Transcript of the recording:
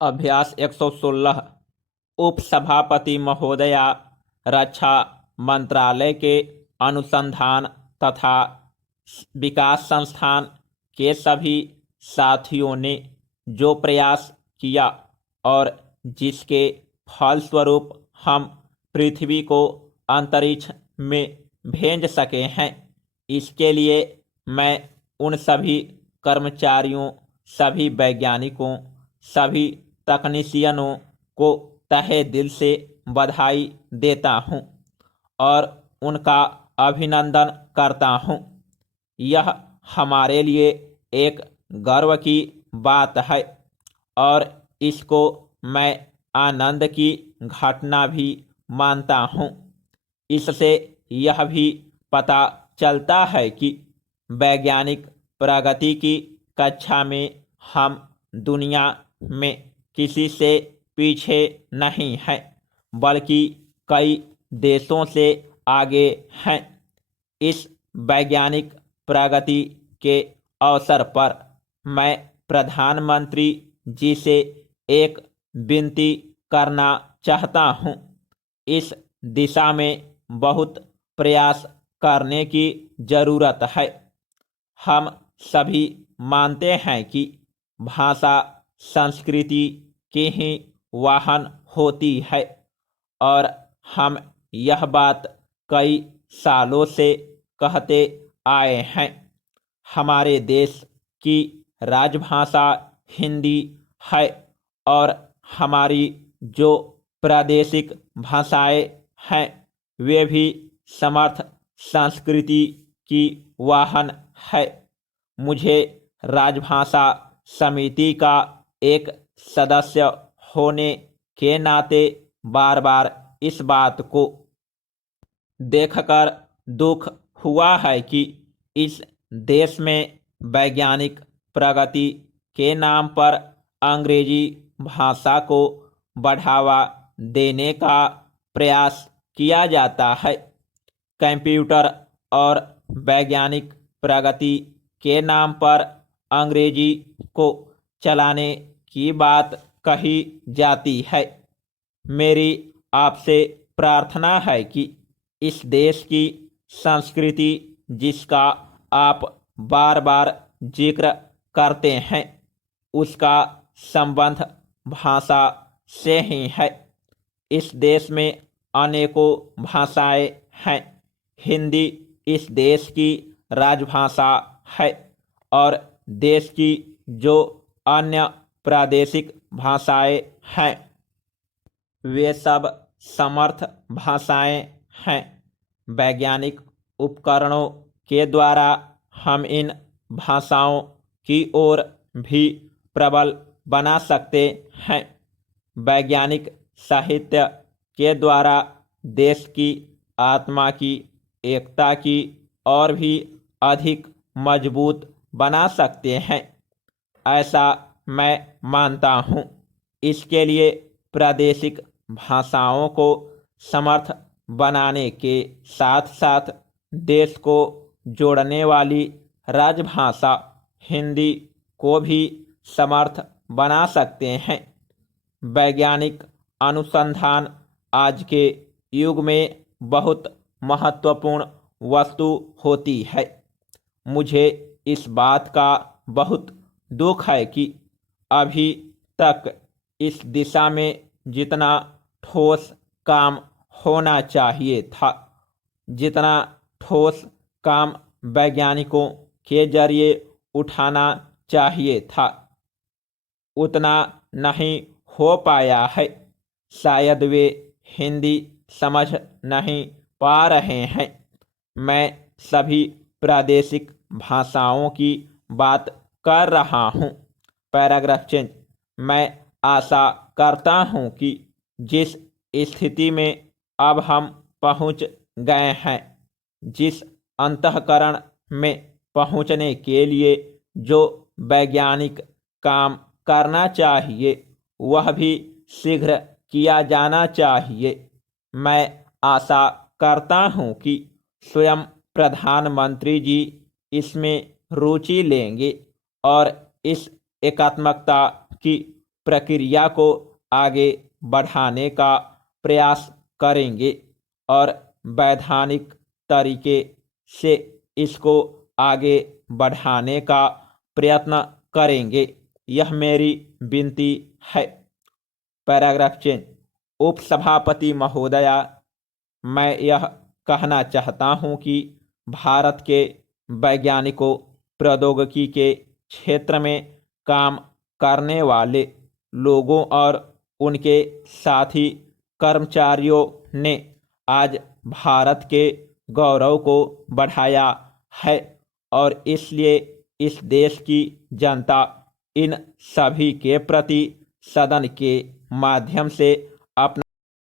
अभ्यास 116। उपसभापति महोदया, रक्षा मंत्रालय के अनुसंधान तथा विकास संस्थान के सभी साथियों ने जो प्रयास किया और जिसके फलस्वरूप हम पृथ्वी को अंतरिक्ष में भेज सके हैं, इसके लिए मैं उन सभी कर्मचारियों, सभी वैज्ञानिकों, सभी तकनीशियनों को तहे दिल से बधाई देता हूं और उनका अभिनंदन करता हूं। यह हमारे लिए एक गर्व की बात है और इसको मैं आनंद की घटना भी मानता हूं। इससे यह भी पता चलता है कि वैज्ञानिक प्रगति की कक्षा में हम दुनिया में किसी से पीछे नहीं हैं, बल्कि कई देशों से आगे हैं। इस वैज्ञानिक प्रगति के अवसर पर मैं प्रधानमंत्री जी से एक विनती करना चाहता हूं। इस दिशा में बहुत प्रयास करने की जरूरत है। हम सभी मानते हैं कि भाषा संस्कृति की ही वाहन होती है और हम यह बात कई सालों से कहते आए हैं। हमारे देश की राजभाषा हिंदी है और हमारी जो प्रादेशिक भाषाएं हैं वे भी समर्थ संस्कृति की वाहन है। मुझे राजभाषा समिति का एक सदस्य होने के नाते बार बार इस बात को देखकर दुख हुआ है कि इस देश में वैज्ञानिक प्रगति के नाम पर अंग्रेजी भाषा को बढ़ावा देने का प्रयास किया जाता है। कंप्यूटर और वैज्ञानिक प्रगति के नाम पर अंग्रेजी को चलाने की बात कही जाती है। मेरी आपसे प्रार्थना है कि इस देश की संस्कृति जिसका आप बार बार जिक्र करते हैं, उसका संबंध भाषा से ही है। इस देश में अनेकों भाषाएं हैं। हिंदी इस देश की राजभाषा है और देश की जो अन्य प्रादेशिक भाषाएं हैं वे सब समर्थ भाषाएं हैं। वैज्ञानिक उपकरणों के द्वारा हम इन भाषाओं की ओर भी प्रबल बना सकते हैं। वैज्ञानिक साहित्य के द्वारा देश की आत्मा की एकता की और भी अधिक मजबूत बना सकते हैं, ऐसा मैं मानता हूँ। इसके लिए प्रादेशिक भाषाओं को समर्थ बनाने के साथ साथ देश को जोड़ने वाली राजभाषा हिंदी को भी समर्थ बना सकते हैं। वैज्ञानिक अनुसंधान आज के युग में बहुत महत्वपूर्ण वस्तु होती है। मुझे इस बात का बहुत दुख है कि अभी तक इस दिशा में जितना ठोस काम होना चाहिए था, जितना ठोस काम वैज्ञानिकों के जरिए उठाना चाहिए था, उतना नहीं हो पाया है। शायद वे हिंदी समझ नहीं पा रहे हैं। मैं सभी प्रादेशिक भाषाओं की बात कर रहा हूँ। Paragraph change. मैं आशा करता हूँ कि जिस स्थिति में अब हम पहुँच गए हैं, जिस अंतःकरण में पहुँचने के लिए जो वैज्ञानिक काम करना चाहिए वह भी शीघ्र किया जाना चाहिए। मैं आशा करता हूँ कि स्वयं प्रधानमंत्री जी इसमें रुचि लेंगे और इस एकात्मकता की प्रक्रिया को आगे बढ़ाने का प्रयास करेंगे और वैधानिक तरीके से इसको आगे बढ़ाने का प्रयत्न करेंगे। यह मेरी विनती है। Paragraph change. उपसभापति महोदया, मैं यह कहना चाहता हूँ कि भारत के वैज्ञानिकों, प्रौद्योगिकी के क्षेत्र में काम करने वाले लोगों और उनके साथी कर्मचारियों ने आज भारत के गौरव को बढ़ाया है और इसलिए इस देश की जनता इन सभी के प्रति सदन के माध्यम से